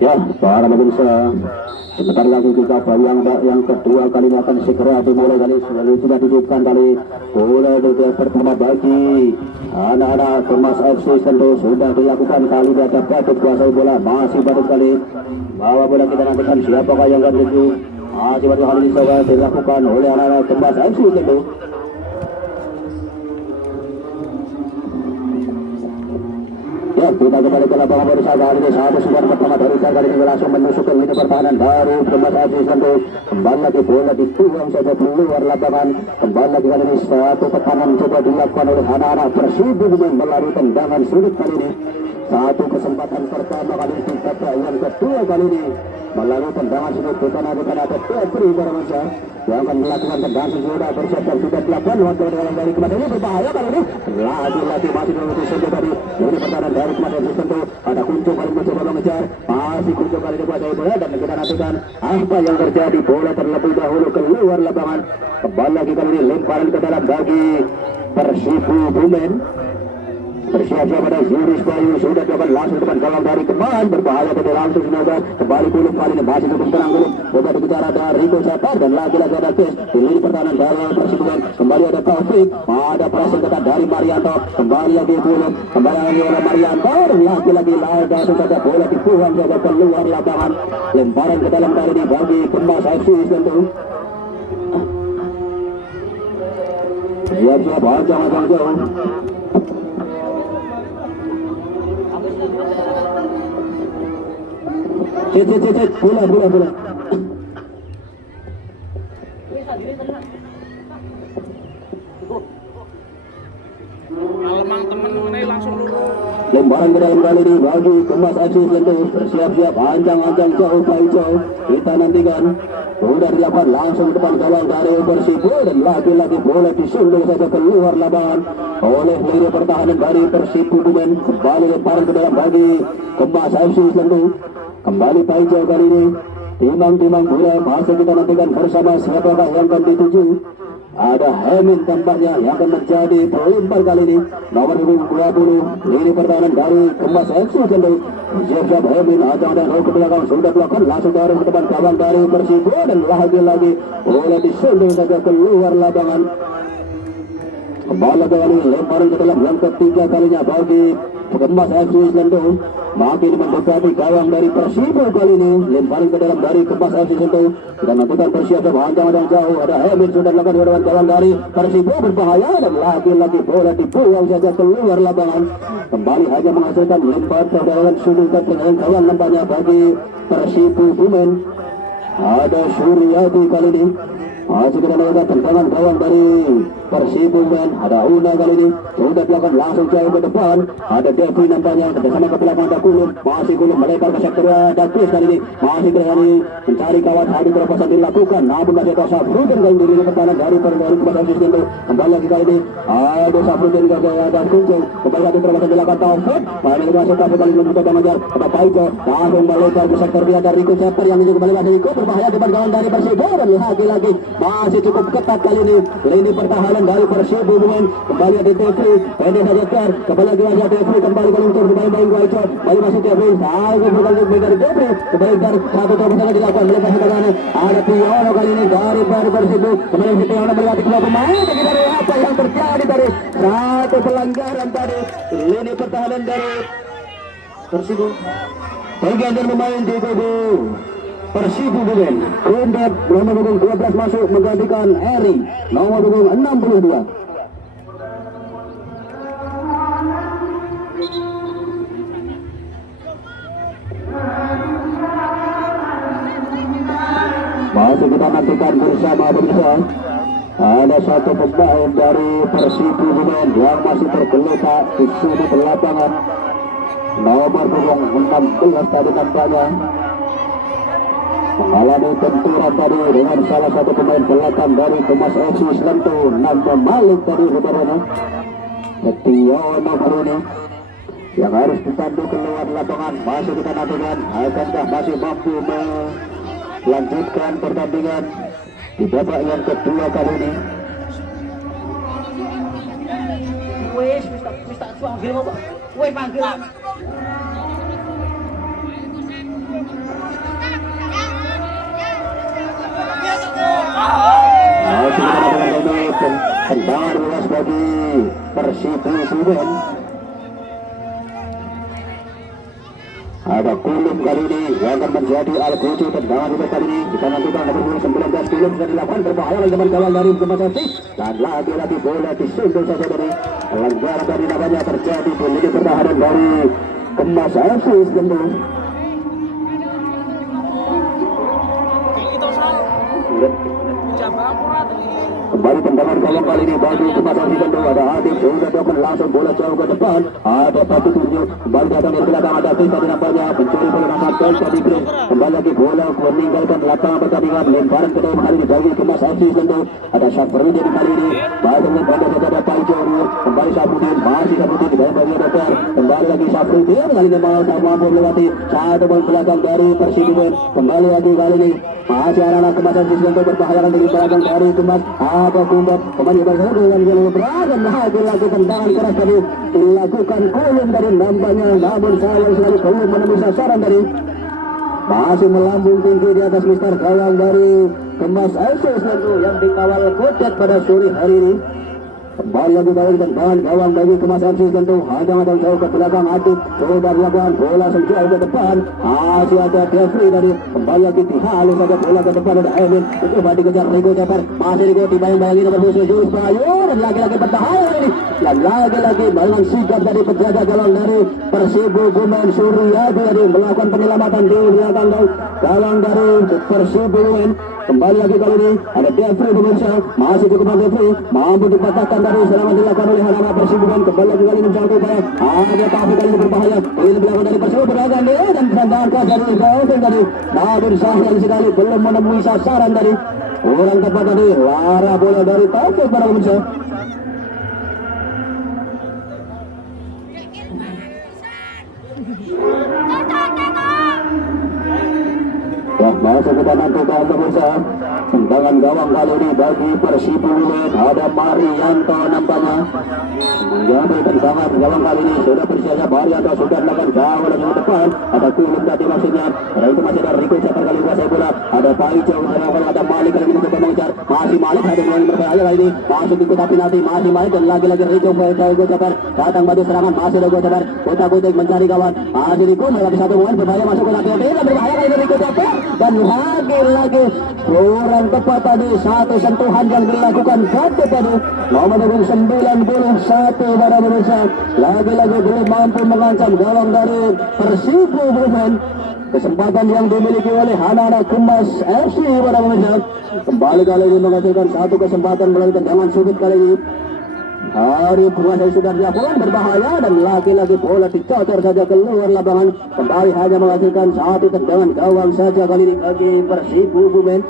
Ya, para pemirsa, sebentar lagi kita yang kedua kalinya akan segera dimulai kali sudah dihidupkan kali bola dari pertama bagi anak-anak Thomas FC tentu sudah dilakukan kali di atas Badut kuasai bola masih Badut kali bawa bola kita nantikan siapakah yang akan menuju masih Badut hal ini sudah dilakukan oleh anak-anak Thomas FC tentu. Ya, kita kembali ke lapangan pemirsa kali ini satu sudah pertama dari kali ini langsung menusuk ke lini pertahanan baru Thomas FC tentu kembali lagi bola dibuang saja keluar lapangan kembali lagi kali ini satu tekanan coba dilakukan oleh anak-anak Persibo melalui tendangan sulit kali ini satu kesempatan pertama kali ini yang kedua kali ini melalui tendangan sulit bukan ada Febri Barmansyah yang akan melakukan tendangan sudah bersiap sudah dilakukan waktu dalam dari kemarin berbahaya kali ini lagi masih menuju saja tadi ini pertahanan dari kemarin tentu ada Kunco kali mencoba mengejar masih Kunco kali ini kuasai bola dan kita nantikan apa yang terjadi bola terlebih dahulu keluar lapangan kembali lagi kali ini lemparan ke dalam bagi Persibo Bumen bersiap-siap pada Yuris Bayu sudah dilakukan langsung depan gawang dari Keman berbahaya pada langsung semoga kembali Kulub kali ini masih cukup tenang Kulub coba dikejar ada Rico Satar dan lagi-lagi ada Kes di lini pertahanan dari Persibuan kembali ada Taufik ada pressing ketat dari Marianto kembali lagi Kulub kembali lagi oleh Marianto lagi-lagi langsung saja bola dibuang saja keluar lapangan lemparan ke dalam kali ini bagi Kemas FC tentu siap-siap ancang jauh Cek, bola. Alemang temen mengenai langsung dulu. Lemparan ke dalam kali ini bagi Kemas FC tentu bersiap-siap ancang jauh kita nantikan sudah dilakukan langsung ke depan gawang dari Persibo dan lagi-lagi bola disundul saja keluar lapangan oleh lini pertahanan dari Persibo Bumen kembali lemparan ke dalam bagi Kemas FC tentu kembali Paijo kali ini timang bola masih kita nantikan bersama siapakah yang akan dituju ada Hemin tampaknya yang akan menjadi pelempar kali ini nomor 20 lini pertahanan dari Kemas FC tentu siap-siap Hemin ajang dan roh ke belakang sudah dilakukan langsung dari depan gawang dari Persibo dan lagi-lagi bola disundul saja keluar lapangan kembali kali lemparan ke dalam yang ketiga kalinya bagi Kemas FC tentu makin mendekati gawang dari Persibo kali ini lemparan ke dalam dari Kemas FC tentu dan nantikan persiapan ancang jauh ada Hemin sudah dilakukan di depan gawang dari Persibo berbahaya dan lagi-lagi bola dibuang saja keluar lapangan kembali hanya menghasilkan lempar tendangan sundukan dengan gawang nampaknya bagi Persibo Bumen ada Suryadi kali ini masih kita melakukan tendangan gawang dari Persibo Bumen ada Una kali ini sudah dilakukan langsung jauh ke depan ada Devi nampaknya kerjasama ke belakang ada Kulub masih Kulub melebar ke sektor ada Chris kali ini masih berani mencari kawan adu terobosan dilakukan namun masih ada Safrudin kali ini di pertahanan dari Kemas FC itu kembali lagi kali ini ada Safrudin ada Kunco kembali adu terobosan dilakukan Taufik kali ini masih Taufik kali ini mencoba mengejar ada Paijo langsung melebar ke sektor dia dari Rico Satar yang ini kembali lagi Rico berbahaya di depan gawang dari Persibo dan lagi-lagi masih cukup ketat kali ini lini pertahanan dari Persibo Bumen kembali ada Devri pendek saja Ter kembali lagi ada Devri kembali untuk bermain Guaico kembali masih Devri berkali dari Devri kembali dari satu terobosan dilakukan melepas ke kanan ada Piono kali ini dari Persibo kembali si Piono melewati kedua pemain dari apa yang terjadi dari satu pelanggaran tadi lini pertahanan dari Persibo pergantian pemain di kubu Persibo Bumen Kundat nomor punggung 12 masuk menggantikan Eri nomor punggung 62 masih kita nantikan bersama pemirsa ada satu pemain dari Persibo Bumen yang masih tergeletak di sudut lapangan nomor punggung 16 tadi nampaknya mengalami benturan tadi dengan salah satu pemain belakang dari Kemas FC Slentu nama Malik tadi saudaranya Setiono kali ini yang harus ditandu keluar lapangan masih kita nantikan akankah masih mampu melanjutkan pertandingan di babak yang kedua kali ini Wes panggil. Masih ada tendangan luas bagi Persibo Suben. Ada Kulum kali ini yang akan menjadi Al-Qucu. Tendangan luas kali ini kita nantikan nomor 19 Kulum sudah dilakukan berbahaya oleh teman kawan dari Kemas FC, dan lagi-lagi bola disentuh saja dari pelanggaran dari namanya terjadi di lini pertahanan dari Kemas FC. Tentu Itu sal. Coba aku kembali tendangan kawan kali ini bagi Kemas FC. Tentu ada Adib sudah dilakukan langsung bola jauh ke depan. Ada Patu Tunjuk kembali datang dari belakang. Ada Tisa di nampaknya mencuri bola masuk tadi Green. Kembali lagi bola meninggalkan lapangan pertandingan. Lemparan kedua kali ini bagi Kemas FC. Tentu ada Syafruddin kali ini baru pada saja ada Paijo. Kembali Syafruddin, masih Syafruddin di bagi Dokter. Kembali lagi Syafruddin kali ini mampu melewati satu bola belakang dari Persibo. Kembali lagi kali ini masih anak-anak Kemas FC untuk berbahaya dari belakang dari Kemas. Ada Kumbat kembali bersama dengan jalur beragam. Lagi tendangan keras tadi dilakukan Kulum dari nampaknya, namun sayang sekali belum menemui sasaran dari masih melambung tinggi di atas mister gawang dari Kemas FC tentu yang dikawal Kodet pada sore hari ini. Kembali lagi balik tendangan gawang bagi Kemas FC tentu hadang-hadang jauh ke belakang. Adib sudah dilakukan bola sejauh ke depan. Masih ada Jeffrey dari kembali lagi dihalus saja bola ke depan. Ada Emin coba dikejar Rigo Jafar, masih Rigo dibayang-bayangi nomor 2 Jurus Bayu, dan lagi-lagi berbahaya ini, dan lagi-lagi dengan sigap dari penjaga gawang dari Persibo Gumen Suryadi dari melakukan penyelamatan di belakang gawang dari Persibo Gumen. Kembali lagi kali ini ada Jeffrey Dimensia, masih cukup Jeffrey mampu dipatahkan dari serangan dilakukan oleh anak Persibo. Kembali lagi kali ini menjauh upaya ada Taufik kali ini berbahaya ini belakang dari Persibo beragam dia, dan tendangan keras dari Taufik tadi, namun sayang sekali belum menemui sasaran dari orang tepat tadi. Lara bola dari Taufik pada pemirsa. Ya, masuk kita nantikan pemirsa. Tendangan gawang kali ini bagi Persibo Gumen. Ada Marianto nampaknya mengambil tendangan gawang kali ini. Sudah bersiap Marianto sudah melakukan gawang lagi ke depan. Ada Kulum tadi maksudnya. Ada itu masih ada Rico Jafar kali ini bola. Ada Paijo, ada Malik kali ini coba mengejar. Masih Malik ada yang berbahaya kali ini. Masuk ikut tapi nanti masih Malik, dan lagi-lagi Rico Jafar datang baju serangan. Masih Rico Jafar kota-kota mencari kawan. Masih Rico melewati satu pemain berbahaya masuk ke dalam berbahaya kali ini Rico Jafar, dan lagi-lagi kurang tepat tadi satu sentuhan yang dilakukan Gatot tadi nomor 91 pada pemirsa. Lagi-lagi belum mampu mengancam gawang dari Persibo Gumen. Kesempatan yang dimiliki oleh anak-anak Kemas FC pada pemirsa. Kembali kali ini menghasilkan satu kesempatan melalui tendangan sudut kali ini. Hari penguasai sudah dilakukan berbahaya, dan lagi-lagi bola dicocor saja keluar lapangan. Kembali hanya menghasilkan satu tendangan gawang saja kali ini bagi Persibo Gumen.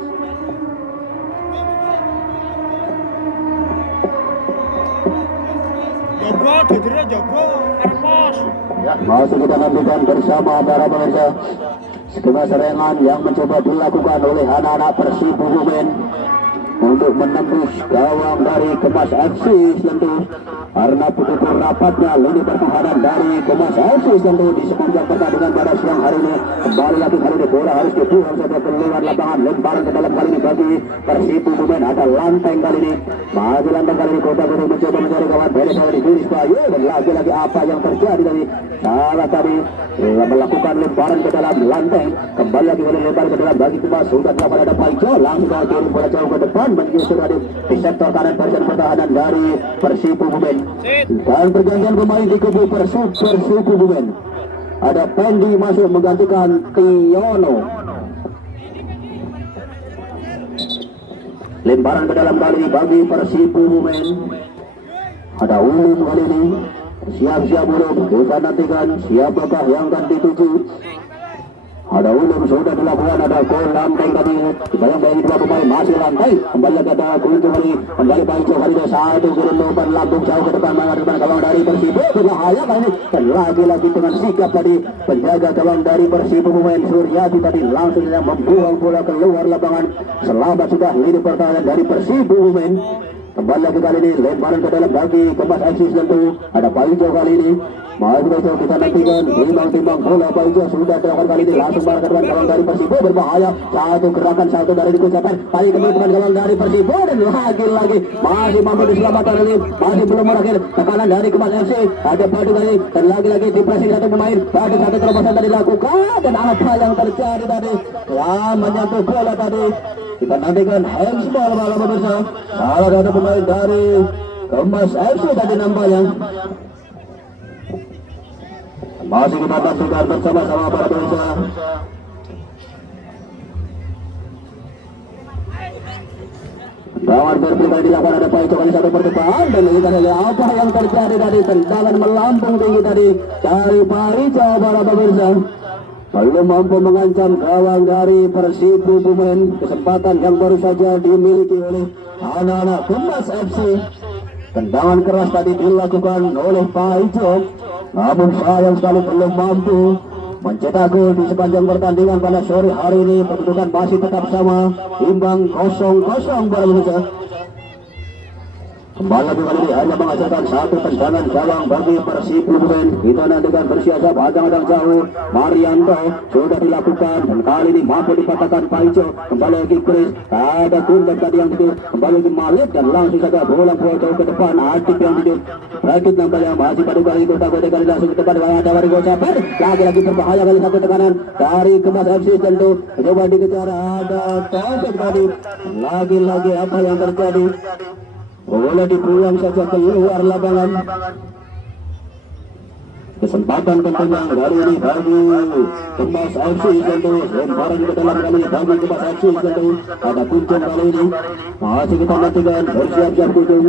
Jago, jadinya jago, Ermos. Ya, masih kita nantikan bersama para pemirsa skema serangan yang mencoba dilakukan oleh anak-anak Persibo Gumen untuk menembus gawang dari Kemas FC tentu, karena begitu rapatnya lini pertahanan dari Kemas FC tentu di sepanjang pertandingan pada siang hari ini. Kembali lagi kali ini bola harus dibuang saja keluar lapangan, lemparan ke dalam kali ini bagi Persibo Gumen. Ada Lanteng kali ini, maju Lanteng kali ini kota Bogor mencoba mencari kawan beres oleh Jurus Bayu, dan lagi-lagi apa yang terjadi tadi salah tadi melakukan lemparan ke dalam Lanteng. Kembali lagi kali lemparan ke dalam bagi Kemas, sudah dapat ada Paijo langsung kirim bola jauh ke depan menyusul di sektor kanan bagian pertahanan dari Persibo Gumen. Dan pergantian pemain di kubu Persibo Gumen. Ada Pendi masuk menggantikan Tiono. Lemparan ke dalam kali bagi Persibo Gumen. Ada Ulum kali ini. Siap-siap Ulum. Kita nantikan siapakah yang akan dituju. Ada Ulum sudah dilakukan, ada gol Lanteng tadi. Bayang-bayang dua pemain masih Lanteng. Kembali lagi ada Kunjung kali. Kembali Paijo kali ini satu turun umpan lambung jauh ke depan mengadakan gawang dari Persibo. Berbahaya kali ini, dan lagi-lagi dengan sikap tadi penjaga gawang dari Persibo Gumen Suryadi tadi langsung saja membuang bola keluar lapangan. Selamat sudah lini pertahanan dari Persibo Gumen. Kembali lagi kali ini lemparan ke dalam bagi Kemas FC tentu ada Paijo kali ini. Maju kita nantikan timbang bola Paijo sudah dilakukan kali ini langsung barang ke depan gawang dari Persibo berbahaya. Satu gerakan satu dari dikucapkan kali kembali depan gawang dari Persibo dan lagi masih mampu diselamatkan ini masih belum berakhir tekanan dari Kemas FC ada Badu kali dan lagi di pressing satu pemain Badu satu terobosan tadi dilakukan dan apa yang terjadi tadi ya menyentuh bola tadi. Kita nantikan handsball malam pemirsa. Salah satu pemain dari Kemas FC tadi nampaknya. Masih kita saksikan bersama-sama para pemirsa. Lawan berpindah dilakukan ada Paijo kali satu percobaan dan kita lihat apa yang terjadi tadi tendangan melambung tinggi tadi dari Paijo para pemirsa. Belum mampu mengancam gawang dari Persibo Bumen. Kesempatan yang baru saja dimiliki oleh anak-anak Kemas FC. Tendangan keras tadi dilakukan oleh Paijo, namun sayang sekali belum mampu mencetak gol di sepanjang pertandingan pada sore hari ini. Kedudukan masih tetap sama, imbang 0-0 para pemirsa. Kembali lagi kali ini hanya menghasilkan satu tendangan gawang bagi Persibo Bumen. Kita nantikan bersiasat ajang-ajang jauh. Marianto sudah dilakukan dan kali ini mampu dipatahkan Paijo. Kembali lagi Chris, ada Kundan tadi yang itu kembali lagi Malik dan langsung saja bola jauh ke depan. Adik yang itu rakit nampaknya masih pada kali itu takut kali langsung ke depan ada Warigo Caper. Lagi berbahaya kali satu tekanan dari Kemas FC tentu coba dikejar ada Taufik tadi. Lagi apa yang terjadi? Bola dibuang saja keluar lapangan. Kesempatan tentunya kali ini bagi Kemas FC tentu lemparan ke dalam kali bagi Kemas FC tentu ada Kuncung kali ini masih kita nantikan bersiap-siap Kuncung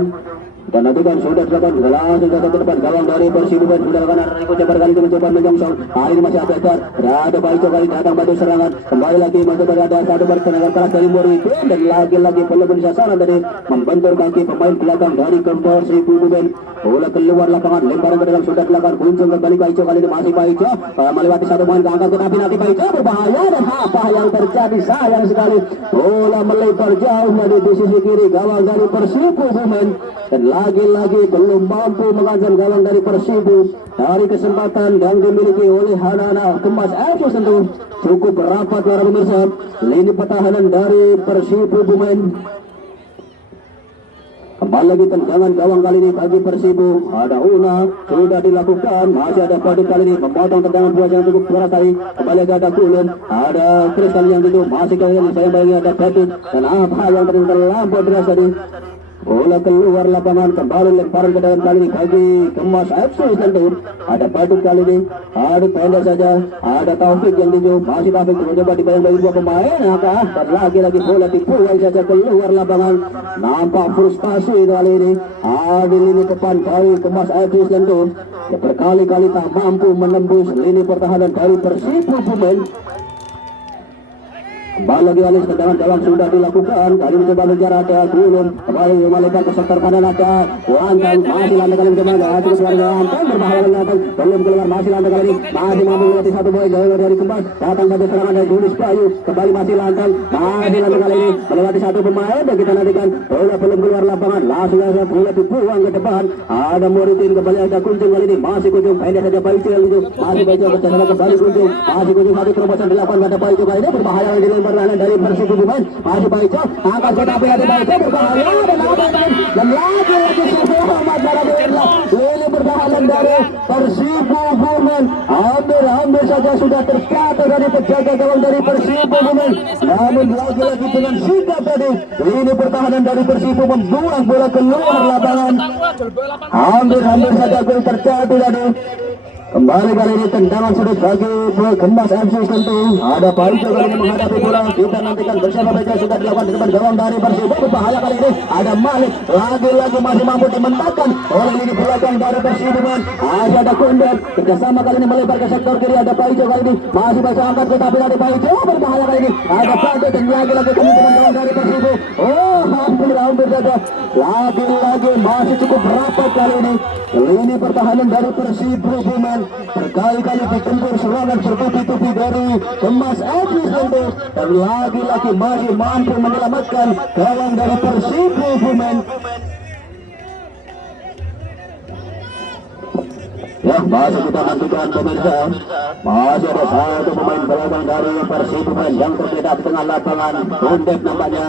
dan nantikan sudah dilakukan langsung ke depan gawang dari Persibo dan sudah lakukan Rico Jabar kali itu mencoba menyongsong kali ini masih ada Paijo kali datang batu serangan kembali lagi masih berada satu bertenaga keras dari Murito dan lagi belum bisa sasaran dari membentur kaki pemain belakang dari Persibo Bumen. Bola keluar lapangan lemparan ke dalam sudah dilakukan Kuncung kembali Paijo kali ini masih Paijo melewati satu pemain keangkat tetapi nanti Paijo berbahaya dan apa yang terjadi sayang sekali bola melebar jauh dari di sisi kiri gawang dari Persibo Bumen dan lagi belum mampu mengancam gawang dari Persibo. Dari kesempatan yang dimiliki oleh anak-anak Kemas FC tentu cukup rapat para pemirsa. Lini pertahanan dari Persibo Bumen. Kembali lagi tendangan gawang kali ini bagi Persibo. Ada Una sudah dilakukan, masih ada Padut kali ini memotong tendangan buas yang cukup keras kali. Kembali lagi ada Kulen, ada Chris kali yang itu masih kali ini saya bagi ada Padut dan apa yang terlampau deras tadi. Bola keluar lapangan kembali lemparan ke dalam kali ini bagi Kemas FC tentu ada Padut kali ini ada pendek saja ada Taufik yang tujuh masih Taufik mencoba dibayang bagi dua pemain dan lagi bola dibuang saja keluar lapangan nampak frustasi kali ini ada lini depan dari Kemas FC tentu ya, berkali-kali tak mampu menembus lini pertahanan dari Persibo Bumen. Kembali lagi alis tendangan gawang sudah dilakukan kali ini coba mengejar ada Gulun kembali melebar ke sektor kanan ada Lantang masih Lantang kali ini coba masih keluar Lantang berbahaya Lantang belum keluar masih Lantang kali ini masih mampu melewati satu boy dari Kemas datang pada serangan dari Julius Bayu kembali masih Lantang kali ini melewati satu pemain dan kita nantikan bola belum keluar lapangan langsung saja bola dibuang ke depan ada Moritin kembali ada Kuncung kali ini masih Kuncung pendek saja Paijo itu masih Paijo bersama kembali Kuncung masih Kuncung satu terobosan dilakukan pada Paijo kali ini berbahaya pertahanan dari Persibo Bumen masih Paijo angkat tetapi ada Paijo berbahaya dan lagi Muhammad Barabella ini pertahanan dari Persibo Bumen hampir saja sudah terjatuh dari penjaga gawang dari Persibo Bumen namun lagi dengan sikap tadi ini pertahanan dari Persibo membuang bola keluar lapangan hampir saja gol terjatuh tadi. Kembali kali ini tendangan sudut bagi Kemas FC tentu ada Paijo kali ini menghadapi bola kita nantikan bersama mereka sudah dilakukan di depan gawang dari Persibo berbahaya kali ini ada Malik lagi masih mampu dimentakkan oleh ini belakang dari Persibo masih ada Kundan kerjasama kali ini melebar ke sektor kiri ada Paijo kali ini masih bisa angkat tetapi ada Paijo berbahaya kali ini ada Padut dan lagi teman-teman gawang dari Persibo hampir saja lagi masih cukup rapat kali ini lini pertahanan dari Persibo Bumen berkali-kali digempur serangan bertubi-tubi dari Kemas FC tentu dan lagi masih mampu menyelamatkan gawang dari Persibo Bumen. Ya, masih kita nantikan pemirsa. Masih ada satu pemain belakang dari Persib yang terdekat di tengah lapangan. Undep nampaknya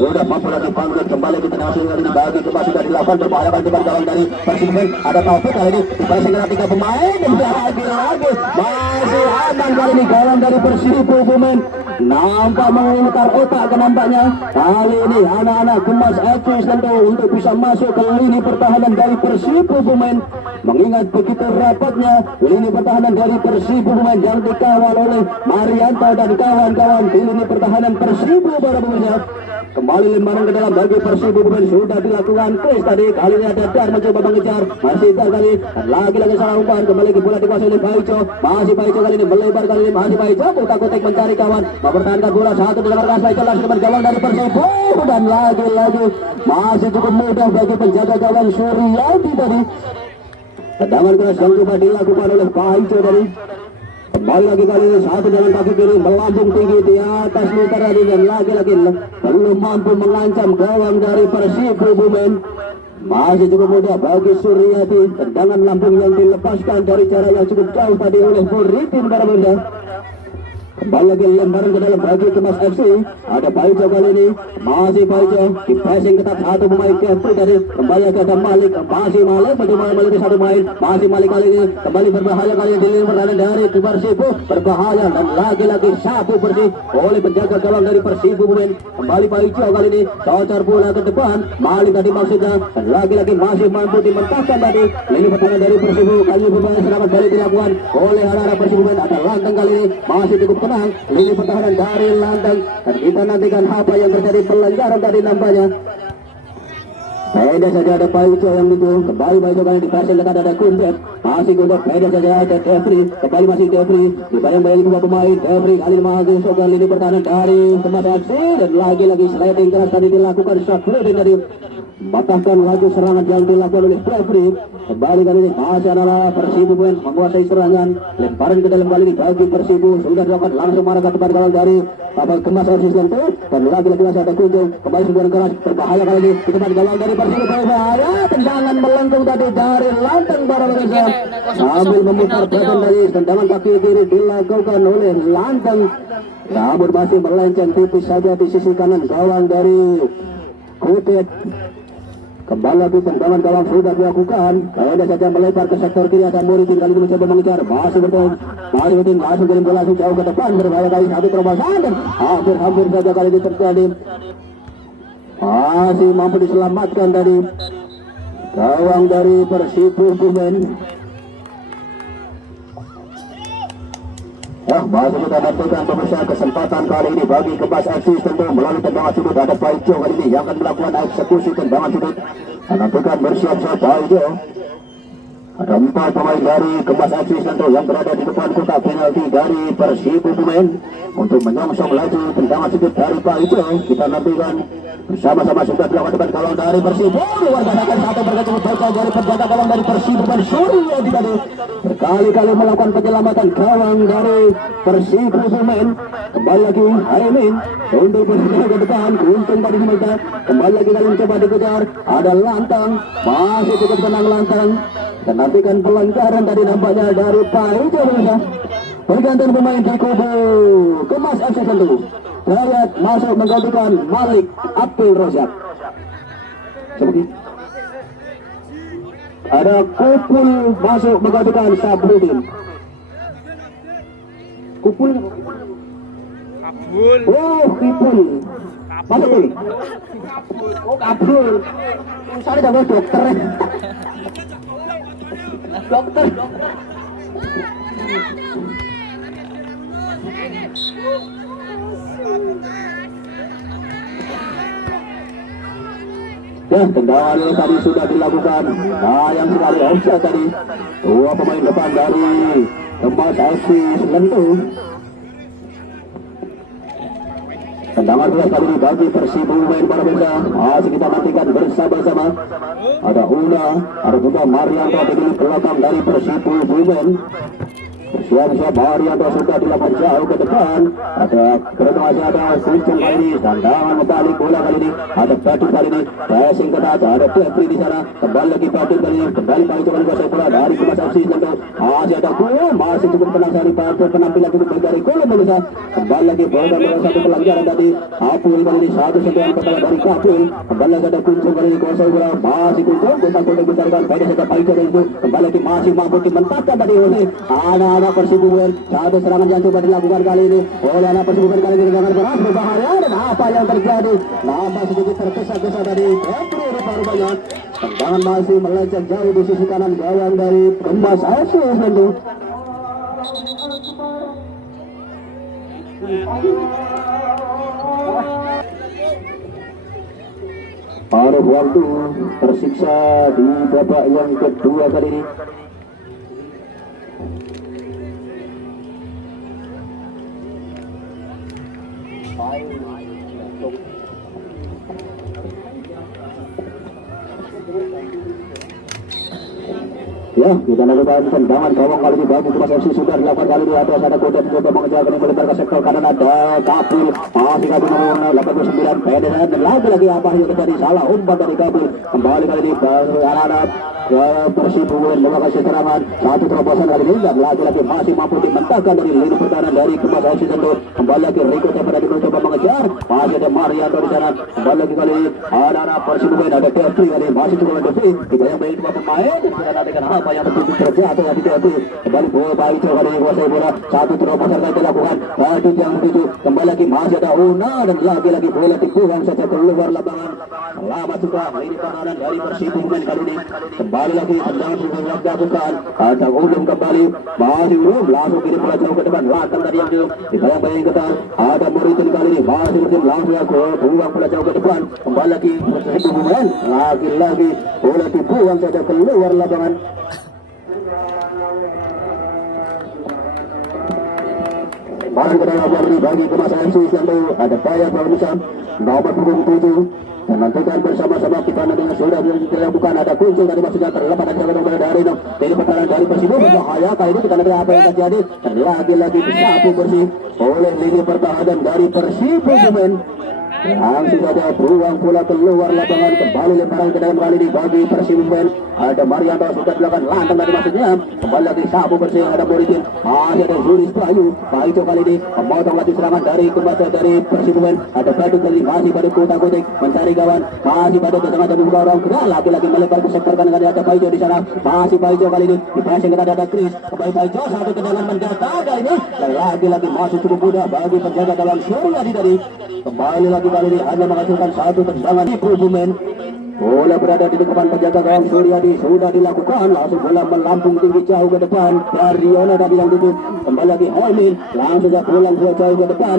sudah mampu dipanggil kembali di tengah sini kali ini bagi kembali sudah dilakukan berbahaya bagi gawang dari Persib. Ada Taufik kali ini dipasang dengan 3 pemain dan lagi masih aman kali ini gawang dari Persib. Nampak mengincar otak ke nampaknya. Kali ini anak-anak Kemas Ecis tentu untuk bisa masuk ke lini pertahanan dari Persib. Mengingat begitu rapatnya lini pertahanan dari Persib yang dikawal oleh Marianto dan kawan-kawan di lini pertahanan Persib. Para pemirsa, kembali lemparan ke dalam bagi Persib sudah dilakukan Chris tadi. Kali ini ada Dar mencoba mengejar, masih Dar kali dan lagi-lagi salah umpan kembali ke bola dikuasai oleh Baico. Masih Baico kali ini melebar kali ini masih Baico kotak-kotak mencari kawan, mempertahankan bola satu di luar gas. Baico langsung dengan gawang dari Persib dan lagi-lagi masih cukup mudah bagi penjaga gawang Suryadi tadi. Tendangan keras yang coba dilakukan oleh Baico tadi. Kembali lagi kali ini satu dengan kaki kiri melambung tinggi di atas lingkar tadi dan lagi-lagi belum mampu mengancam gawang dari Persib. Masih cukup mudah bagi Suryadi. Tendangan lambung yang dilepaskan dari jarak yang cukup jauh tadi oleh Muritin. Para benda kembali lagi lemparan ke dalam bagi Kemas FC. Ada Baico kali ini masih Baico di passing ketat satu pemain Jeffrey dari kembali ke Malik. Masih Malik mencoba Malik satu main masih Malik kali ini kembali berbahaya kali ini di lini pertahanan dari Persib berbahaya dan lagi-lagi sapu bersih oleh penjaga gawang dari Persib. Kembali Baico kali ini cocar bola ke depan Malik tadi maksudnya dan lagi-lagi masih mampu dimentahkan tadi lini pertahanan dari Persib. Kali ini berbahaya selamat dari dilakukan oleh anak-anak Persib. Ada Lantang kali ini masih cukup tenang lini pertahanan dari Lantang dan kita nantikan apa yang terjadi pelanggaran tadi nampaknya. Beda saja ada Baico yang itu kembali Baico kali dipasang ketat ada Kundet masih Kundet beda saja ada Jeffrey kembali masih Jeffrey dibayang-bayang dua pemain Jeffrey kali ini masuk ke lini pertahanan dari Kemas FC dan lagi-lagi sliding keras tadi dilakukan Syafruddin tadi matahkan laju serangan yang dilakukan oleh Jeffrey. Kembali kali ini masih adalah Persib menguasai serangan lemparan ke dalam kali ini bagi Persib sudah dilakukan langsung marah ke depan gawang dari Kemas FC tentu dan lagi-lagi masih ada Kunjung kembali sebuah keras berbahaya kali ini di depan gawang dari Persib berbahaya tendangan melengkung tadi dari Lantang. Para pemirsa sambil memutar badan dari tendangan kaki kiri dilakukan oleh Lantang namun masih melenceng tipis saja di sisi kanan gawang dari Kudet. Kembali lagi tendangan gawang sudah dilakukan. Kayaknya saja melebar ke sektor kiri ada Muritin kali ini mencoba mengejar. Masih betul langsung kirim bola langsung jauh ke depan berbahaya kali satu terobosan dan hampir saja kali ini terjadi. Masih mampu diselamatkan dari gawang dari Persib. Masih kita nantikan pemirsa kesempatan kali ini bagi Kemas FC tentu melalui tendangan sudut ada Baico kali ini yang akan melakukan eksekusi tendangan sudut. Nantikan bersiap-siap Baico. Ada 4 pemain dari Kemas FC tentu yang berada di depan kotak penalti dari Persib untuk menyongsong laju tendangan sudut dari Baico. Kita nantikan bersama-sama sudah dilakukan depan gawang dari Persib. Luar biasa satu berkecil baca dari penjaga gawang dari Persib Suryadi tadi berkali-kali melakukan penyelamatan gawang dari Persib. Kembali lagi Haimin untuk bersedia ke depan untung tadi mereka kembali lagi kali mencoba dikejar ada Lantang masih cukup tenang Lantang dan nantikan pelanggaran tadi nampaknya dari Baico. Pergantian pemain di kubu Kemas FC tentu Dayat masuk menggantikan Malik Abdul Rozak. Seperti ada Kupul masuk menggantikan Syafruddin. Kupul Kabul. Oh, Kupul masuk ini. Oh, Kabul. Saya dapat dokter. Dokter. Ya, tendangan tadi sudah dilakukan. Sayang sekali offside tadi. Dua pemain depan dari Kemas FC Selentu. Tendangan dua kali ini bagi Persib para pemirsa. Masih kita nantikan bersama-sama. Ada Una, ada juga Marianto di belakang dari Persib Siap-siap Marianto sudah dilakukan jauh ke depan. Ada kereta masih ada Kuncung kali ini. Tendangan membalik bola kali ini. Ada Batu kali ini. Passing ketat. Ada Jeffrey di sana. Kembali lagi Batu kali ini. Kembali Pak Ijo kuasai bola dari Kumas FC Selendo. Masih ada Kulo. Masih cukup tenang dari Batu. Penampilan cukup baik dari Kulo Melisa. Kembali lagi bola dengan satu pelanggaran tadi. Apul kali ini satu sentuhan pertama dari Kapul. Kembali lagi ada Kuncung kali ini kuasai bola. Masih Kuncung. Kotak-kotak besarkan. Pada setelah Pak Ijo itu. Kembali lagi masih mampu dimentatkan tadi oleh anak-anak Persibuan. Satu serangan yang coba dilakukan kali ini oleh anak Persibuan kali ini dengan berat berbahaya. Dan apa yang terjadi? Nampak sedikit tergesa-gesa tadi. Jeffrey rupa-rupanya tendangan masih melenceng jauh di sisi kanan gawang dari Kemas FC Selendo. Paruh waktu tersiksa di babak yang kedua kali ini. Ya, kita lakukan tendangan gawang kali ini bagi Kemas FC sudah dilakukan kali ini. Atas ada Kodet coba mengejar kali melebar ke sektor kanan. Ada Kapil masih Kapil nomor 89 PDN dan lagi apa yang terjadi, salah umpan dari Kapil. Kembali kali ini anak-anak Persibuan melakukan serangan satu terobosan kali ini dan lagi-lagi masih mampu dimentahkan dari lini pertahanan dari Kemas FC Selendo. Kembali lagi Rico Tepada mencoba mengejar, masih ada Marianto di sana. Kembali lagi kali ini anak-anak Persibuan ada Jeffrey kali ini masih cukup Jeffrey dibayang-bayang dua pemain dan kita nantikan apa yang terjadi terjatuh atau tidak. Kembali bola Pak Ijo kali ini kuasai bola, satu terobosan kali dilakukan tadi yang begitu. Kembali lagi masih ada Una dan lagi-lagi bola dibuang saja keluar lapangan. Selamat juga ini pertahanan dari Persibuan kali ini. Kembali lagi tendangan yang dilakukan, ada Ulum kembali, masih Ulum langsung kirim bola jauh ke depan, lantang tadi yang dibayang-bayang ketar. Ada Muritin kali ini masih Muritin langsung buang bola jauh ke depan. Kembali lagi Persibuan, lagi-lagi bola dibuang saja keluar lapangan. Masih ke dalam bagi Kemas FC Selendo. Ada Bayar Permusan nomor punggung 7 dan nantikan bersama-sama kita nantinya sudah dilakukan. Ada Kuncung dari maksudnya terlepas dari jalan dari ini pertahanan dari Persibuan berbahaya kali ini. Kita nanti apa yang terjadi dan lagi-lagi disapu bersih oleh lini pertahanan dari Persibuan. Langsung saja buang bola keluar lapangan, kembali lemparan ke dalam kali ini bagi Persibuan. Ada Marianto sudah dilakukan lantang dari maksudnya, kembali lagi sapu bersih. Ada Muritin, masih ada Juris Bayu. Bayu kali ini memotong lagi serangan dari kembali dari Persibuan. Ada Badu kali ini masih pada kutak-kutik mencari kawan, masih pada tengah-tengah membuka orang gerak, lagi-lagi melebar ke sektor kanan. Ada Bayu di sana, masih Bayu kali ini di passing kepada ada Chris. Kembali Bayu satu tendangan menjaga kali ini dan lagi-lagi masih cukup mudah bagi penjaga gawang Suryadi tadi. Kembali lagi kali ini hanya menghasilkan satu tendangan di Persibuan. Bola berada di depan penjaga gawang Suryadi, sudah dilakukan, langsung bola melambung tinggi jauh ke depan dari Yono tadi yang tutup. Kembali lagi Holmin, langsung saja pulang jauh ke depan.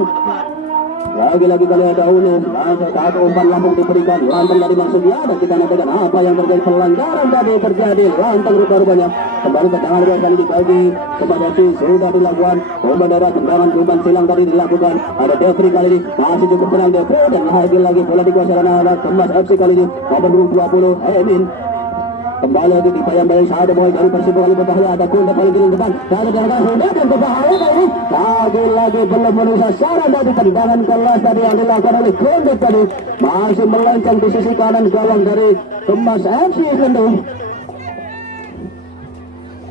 Lagi-lagi kali ada Ulum, langsung satu umpan lambung diberikan, lantang dari maksudnya dan kita nantikan apa yang terjadi. Pelanggaran tadi terjadi, lantang rupa-rupanya. Kembali tendangan luar kali dibagi Kemas FC sudah dilakukan. Umpan darat, umpan silang tadi dilakukan. Ada Jeffrey kali ini masih cukup tenang Jeffrey dan lagi-lagi bola dikuasai oleh Kemas FC kali ini nomor 20 Emin. Kembali lagi dibayang-bayang satu boy dari Persibuan kali berbahaya. Ada Kunda paling kiri depan, ada sudah dan berbahaya kali ini. Lagi-lagi belum menusa saran dari tendangan kelas tadi yang dilakukan oleh Kunda tadi, masih melenceng di sisi kanan gawang dari Kemas FC Selendo.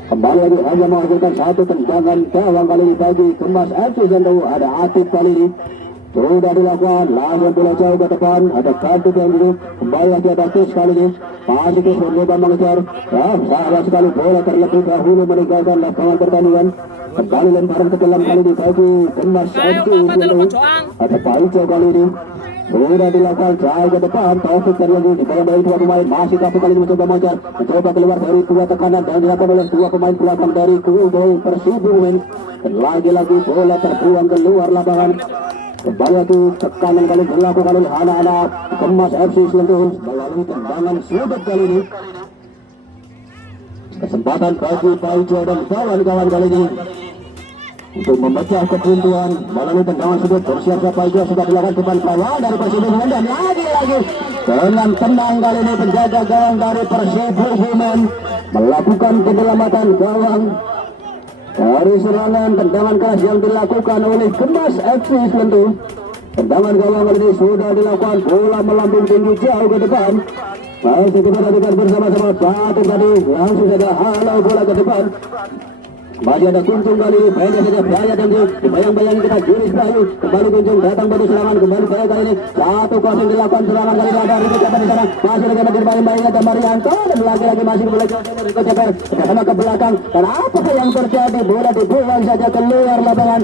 Kembali lagi hanya menghasilkan satu tendangan gawang kali ini bagi Kemas FC Selendo. Ada Atif kali ini sudah dilakukan, langsung bola jauh ke depan. Ada kartu yang dulu, kembali lagi ada Tis kali ini masih Tis mencoba mengejar. Ya, salah sekali bola terlebih dahulu meninggalkan lapangan pertandingan. Kembali lemparan ke dalam kali ini bagi Kemas FC Selendo. Ada Paijo kali ini sudah dilakukan jauh ke depan. Taufik dari lagi dibayang-bayang dua pemain, masih Taufik kali ini mencoba mengejar, mencoba keluar dari dua tekanan dan dilakukan oleh dua pemain belakang dari kubu Persibuan dan lagi-lagi bola terbuang keluar lapangan. Kembali lagi tekanan kali dilakukan oleh anak-anak Kemas FC Selendo melalui tendangan sudut kali ini. Kesempatan bagi Paijo dan kawan-kawan kali ini untuk memecah kebuntuan melalui tendangan sudut. Bersiap-siap Paijo sudah dilakukan depan kawal dari Persibuan dan lagi-lagi dengan tenang kali ini penjaga gawang dari Persibuan melakukan penyelamatan gawang Dari serangan tendangan keras yang dilakukan oleh Kemas FC Selentu. Tendangan gawang kali ini sudah dilakukan, bola melambung tinggi jauh ke depan. Masih kita lakukan bersama-sama Batuk tadi, langsung saja halau bola ke depan. Masih ada Kunjung kali ini, pendek saja Bayat yang dibayang-bayang kita Juris Bayu. Kembali Kunjung datang batu serangan, kembali Bayat kali ini 1-0 dilakukan serangan kali ini, ada Riko Ceper di sana. Masih ada Ceper dibayang-bayang ada Marianto dan lagi-lagi masih kembali Riko Ceper sama ke belakang. Dan apakah yang terjadi? Bola dibuang saja keluar lapangan.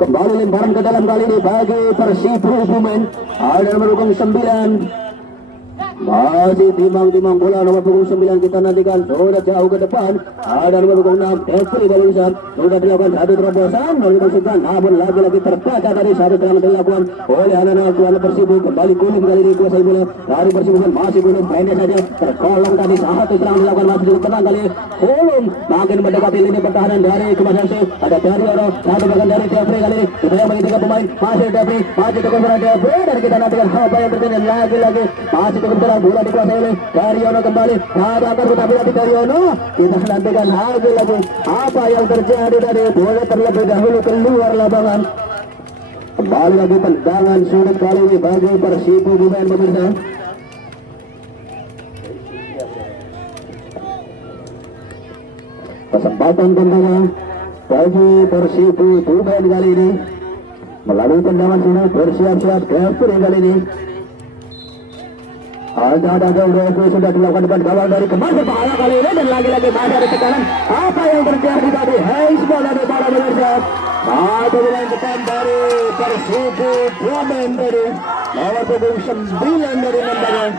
Kembali lemparan ke dalam kali ini bagi Persibo Bumen. Ada nomor punggung 9. Masih timang-timang bola nomor punggung 9 kita nantikan sudah jauh ke depan. Ada nomor punggung 6 Devri Dalusan sudah dilakukan satu terobosan dari Persibo, namun lagi-lagi terbaca dari satu serangan dilakukan oleh anak-anak tuan Persibo. Kembali kuning kali ini kuasai bola dari Persibo, masih Kulum pendek saja terkolong tadi satu serangan dilakukan masih cukup tenang kali ini. Kulum makin mendekati lini pertahanan dari Kemas FC. Ada Daryono satu bagian dari Devri kali ini supaya bagi tiga pemain masih Devri masih cukup tenang Devri dan kita nantikan apa yang terjadi lagi-lagi masih cukup tenang. Bola dikuasai oleh Daryono kembali. Ada akan tetapi dari Daryono. Kita nantikan lagi apa yang terjadi dari bola terlebih dahulu keluar lapangan. Kembali lagi tendangan sulit kali ini bagi Persibo Bumen pemirsa. Kesempatan tendangan bagi Persibo Bumen kali ini. Melalui tendangan sulit bersiap-siap Devri kali ini. Ada gol sudah dilakukan depan gawang dari Kemas, berbahaya kali ini dan lagi-lagi masih ada tekanan. Apa yang terjadi tadi? Handsball dari para pemirsa. Satu bola depan dari Persibo Bumen dari nomor punggung 9 dari Nembangan.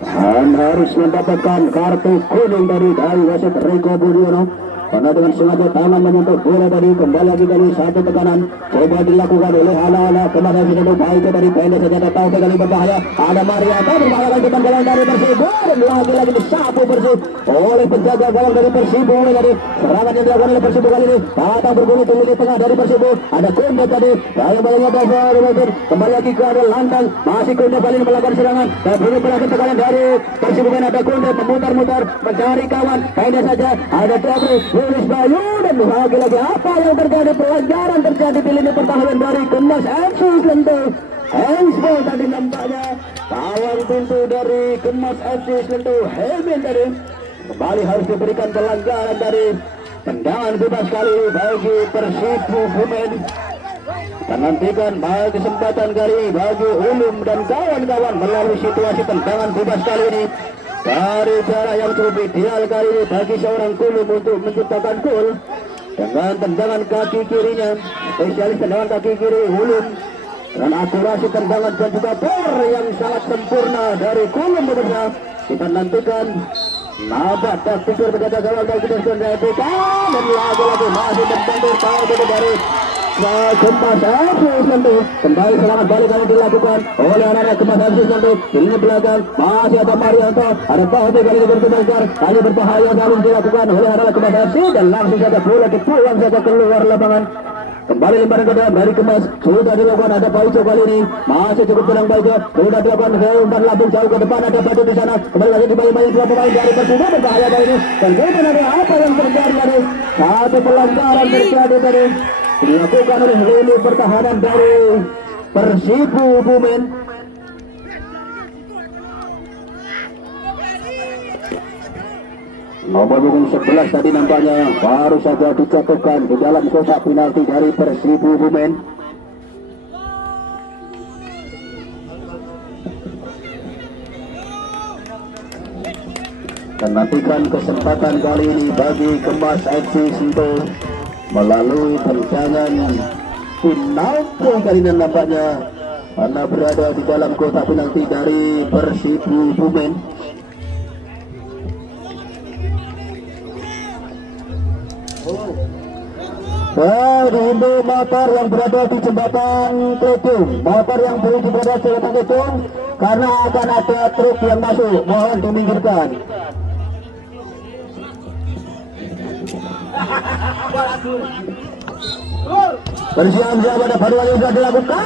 Dan harus mendapatkan kartu kuning dari wasit Riko Budiono. Karena dengan sengaja tangan menyentuh bola tadi, kembali lagi kali satu tekanan coba dilakukan oleh ala-ala Kemas FC Selentu. Baik dari pendek saja tahu sekali berbahaya. Ada Marianto berbahaya kali depan gawang dari Persibo dan lagi-lagi disapu bersih oleh penjaga gawang dari Persibo. Dari serangan yang dilakukan oleh Persibo kali ini datang berguna ke lini tengah dari Persibo. Ada Konde tadi, bayang-bayangnya David kembali lagi ke arah landang. Masih Konde kali ini melakukan serangan dan belum berhasil tekanan dari Persibo. Ada Konde memutar-mutar mencari kawan. Pendek saja ada Devri Juris Bayu dan lagi-lagi apa yang terjadi? Pelanggaran terjadi di lini pertahanan dari Kemas FC Selentu. Handsball tadi nampaknya kawan pintu dari Kemas FC Selentu Helmin tadi. Kembali harus diberikan pelanggaran dari tendangan bebas kali ini bagi Persibo Bumen. Dan nantikan bagi kesempatan kali ini bagi Ulum dan kawan-kawan melalui situasi tendangan bebas kali ini. Dari jarak yang cukup ideal kali ini bagi seorang Kulum untuk menciptakan gol dengan tendangan kaki kirinya, spesialis tendangan kaki kiri Ulum, dan akurasi tendangan dan juga power yang sangat sempurna dari Kulum pemirsa. Kita nantikan nada dan pikir berkata gawang dari kita sudah dilakukan dan lagi-lagi masih membantu tahu dari Kemas FC Selentu. Kembali serangan balik kali dilakukan oleh anak-anak Kemas FC Selentu. Ini belakang masih ada Marianto, ada Bahuti kali ini berkembangkan, kali berbahaya namun dilakukan oleh anak-anak Kemas FC dan langsung saja bola dibuang saja keluar lapangan. Kembali lemparan ke dalam dari Kemas sudah dilakukan, ada Paico kali ini masih cukup tenang Paico, sudah dilakukan umpan lambung jauh ke depan, ada Batu di sana. Kembali lagi dibayang-bayang dua pemain dari Persibo berbahaya kali ini dan kita ada apa yang terjadi tadi? Satu pelanggaran terjadi tadi dilakukan oleh lini pertahanan dari Persibo Bumen. Nomor punggung 11 tadi nampaknya baru saja dijatuhkan di dalam kotak penalti dari Persibo Bumen. Dan nantikan kesempatan kali ini bagi Kemas FC Selentu melalui tendangan penalti kali ini nampaknya karena berada di dalam kotak penalti dari Persibo Bumen. Dihimbau motor yang berada di jembatan Kletung, motor yang berada di jembatan Kletung karena akan ada truk yang masuk, mohon diminggirkan. Bersiap-siap pada paduan yang sudah dilakukan.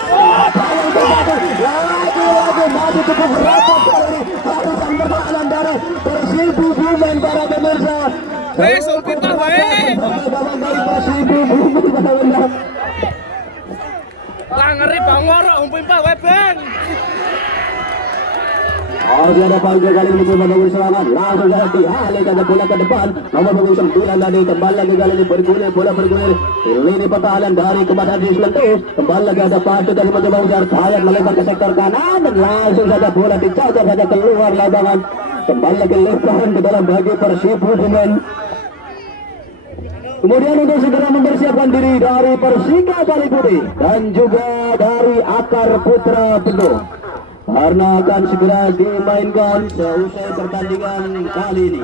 Lagi-lagi masih cukup rapat sekali barisan pertahanan dari Persibo Bumen para pemirsa. Weh, sumpit pa, weh. Gawang dari Persibu Bumi Bawenda. Lah ngeri bangor, umpin pa, weh, Bang. Masih ada panggil kali ini coba bangun serangan. Langsung saja dialihkan bola ke depan. Nomor punggung 9 tadi kembali lagi kali ini bergulir, bola bergulir. Ini pertahanan dari Kemas Haji Selentu. Kembali lagi ada Patu dari mencoba ujar Hayat melebar ke sektor kanan dan langsung saja bola dicacar saja keluar lapangan. Kembali lagi lemparan ke dalam bagi Persibu Bumen. Kemudian untuk segera mempersiapkan diri dari Persika Kalipudi dan juga dari Akar Putra Penuh. Karena akan segera dimainkan seusai pertandingan kali ini.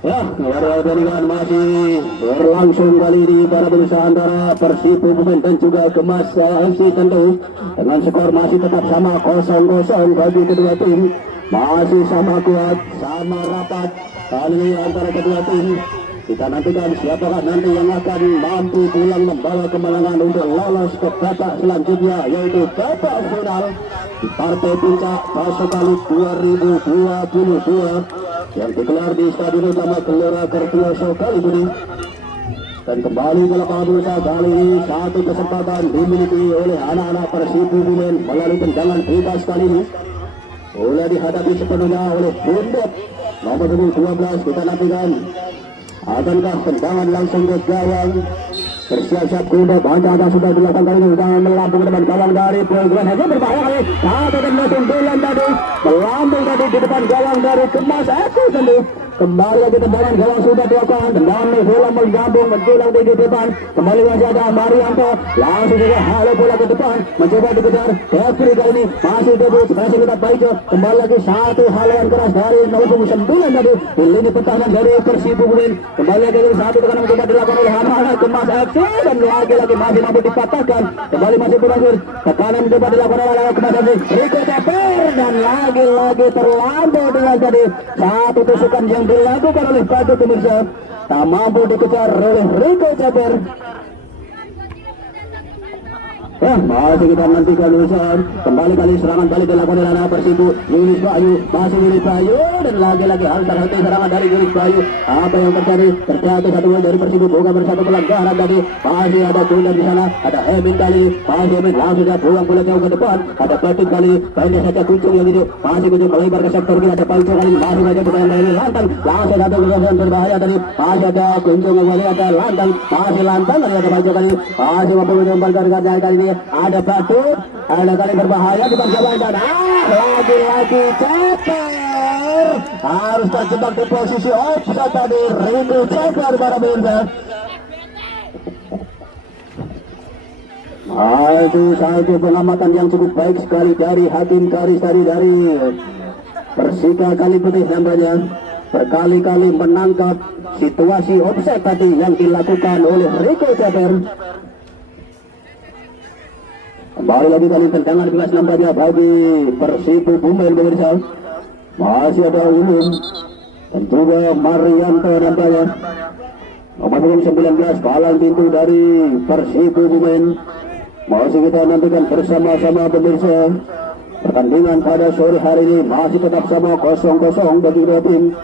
Ya, pertandingan masih berlangsung kali ini pada pemirsa antara Persibu Bumen dan juga Kemas FC tentu dengan skor masih tetap sama 0-0 bagi kedua tim. Masih sama kuat, sama rapat kali ini antara kedua tim. Kita nantikan siapakah nanti yang akan mampu pulang membawa kemenangan untuk lolos ke babak selanjutnya, yaitu babak final di partai puncak Pasokali 2022 yang digelar di Stadion Utama Gelora Kertioso Kalibudi. Dan kembali ke lapangan bursa kali ini satu kesempatan dimiliki oleh anak-anak Persibu Bumen melalui tendangan bebas kali ini. Boleh dihadapi sepenuhnya oleh Bundut nomor 12. Kita nantikan akankah tendangan langsung ke gawang. Bersiap-siap Bundut baca sudah dilakukan kali ini, sudah melambung ke depan gawang dari Program Haji berbahaya kali. Satu dan sundulan tadi melambung tadi di depan gawang dari Kemas FC tentu. Kembali lagi tendangan gawang sudah dilakukan, tendangan bola menggabung menjulang di depan. Kembali lagi ada Marianto, langsung saja halo bola ke depan, mencoba dikejar Jeffrey kali ini masih debut, masih kita Baijo. Kembali lagi satu haluan keras dari nomor 9 tadi. Ini pertahanan dari Persibu Bumen. Kembali lagi satu tekanan mencoba dilakukan oleh anak-anak Kemas FC dan lagi-lagi masih mampu dipatahkan. Kembali masih berlanjut, tekanan mencoba dilakukan oleh anak Kemas FC. Rico Ceper dan lagi-lagi terlambat dengan tadi satu tusukan yang dilakukan oleh Batu pemirsa, tak mampu dikejar oleh Rico Ceper. Masih kita nantikan urusan. Kembali kali serangan balik dilakukan oleh anak Persibu. Yunis Bayu, masih Yunis Bayu dan lagi-lagi henti serangan dari Yunis Bayu. Apa yang terjadi? Terjatuh satu gol dari Persibu, bukan bersatu pelanggaran tadi. Masih ada Tunda di sana, ada Emin kali, masih Emin langsung dia buang bola jauh ke depan. Ada Batuk kali, banyak saja Kuncung yang itu, masih Kuncung melebar ke sektor kiri. Ada Palco kali, masih saja bukan dari Lantang, langsung satu gol berbahaya tadi. Masih ada Kuncung kembali, ada Lantang, masih Lantang kali, ada Palco kali, masih mampu menyombal garganya kali ini. Ada Batu, ada kali berbahaya di bawah dan lagi-lagi Ceper harus terjebak di posisi offside tadi. Rico Ceper para pemirsa. Itu satu pengamatan yang cukup baik sekali dari Hakim Karis tadi dari Persika Kaliputih nampaknya berkali-kali menangkap situasi offside tadi yang dilakukan oleh Rico Ceper. Kembali lagi kali tendangan bebas nampaknya bagi Persibu Bumen pemirsa. Masih ada Ulum dan juga Marianto nampaknya. Nomor 19 palang pintu dari Persibu Bumen. Masih kita nantikan bersama-sama pemirsa. Pertandingan pada sore hari ini masih tetap sama 0-0 bagi dua tim.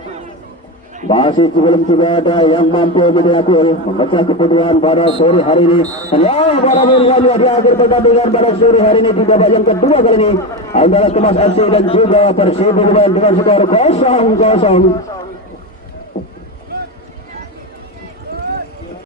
Masih belum juga ada yang mampu memecah keputusan pada sore hari ini. Dan para pemirsa di akhir pertandingan pada sore hari ini di babak yang kedua kali ini antara Kemas FC dan juga Persibu Bumen dengan skor 0-0.